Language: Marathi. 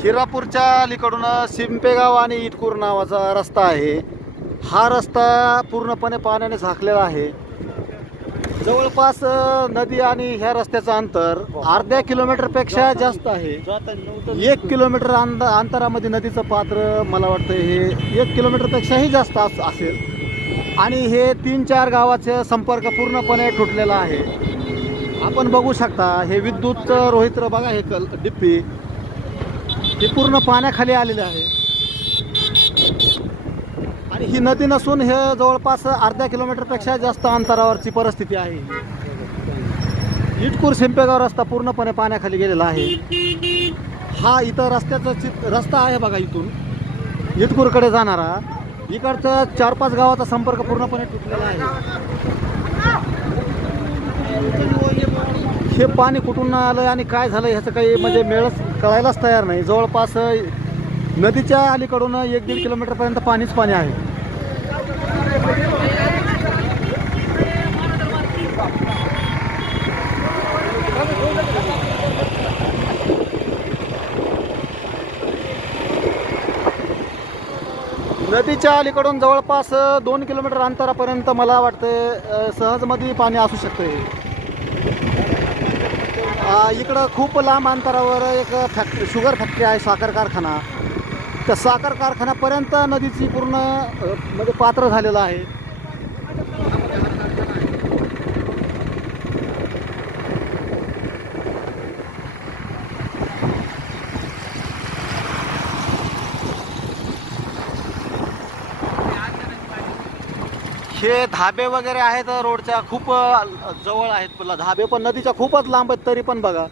शिरापूरच्या अलीकडून सिंपेगाव आणि इटकूर नावाचा रस्ता आहे. हा रस्ता पूर्णपणे पाण्याने झाकलेला आहे. जवळपास नदी आणि ह्या रस्त्याचं अंतर अर्ध्या किलोमीटरपेक्षा जास्त आहे. 1 किलोमीटर अंतरामध्ये नदीचं पात्र मला वाटतं हे 1 किलोमीटरपेक्षाही जास्त असेल. आणि हे 3-4 गावाचे संपर्क पूर्णपणे तुटलेला आहे. आपण बघू शकता हे विद्युत रोहित्र बघा, हे डिप्पी हे पूर्ण पाण्याखाली आलेले आहे. आणि ही नदी नसून हे जवळपास अर्ध्या किलोमीटरपेक्षा जास्त अंतरावरची परिस्थिती आहे. इटकूर सिंपेगाव रस्ता पूर्णपणे पाण्याखाली गेलेला आहे. हा इथं रस्त्याचा रस्ता आहे बघा, इथून इटकूरकडे जाणारा. इकडचा 4-5 गावाचा संपर्क पूर्णपणे तुटलेला आहे. हे पाणी कुठून आलं आणि काय झालं ह्याचं काही म्हणजे मेळच कळायलाच तयार नाही. जवळपास नदीच्या अलीकडून 1-1.5 किलोमीटरपर्यंत पाणीच पाणी आहे. नदीच्या अलीकडून जवळपास 2 किलोमीटर अंतरापर्यंत मला वाटतं सहजमध्ये पाणी असू शकते. इकडं खूप लांब अंतरावर एक शुगर फॅक्टरी आहे, साखर कारखाना. त्या साखर कारखान्यापर्यंत नदीची पूर्ण म्हणजे पात्र झालेलं आहे. हे धाबे वगैरे आहेत रोडच्या खूप जवळ आहेत. धाबे पण नदीच्या खूपच लांब आहेत, तरी पण बघा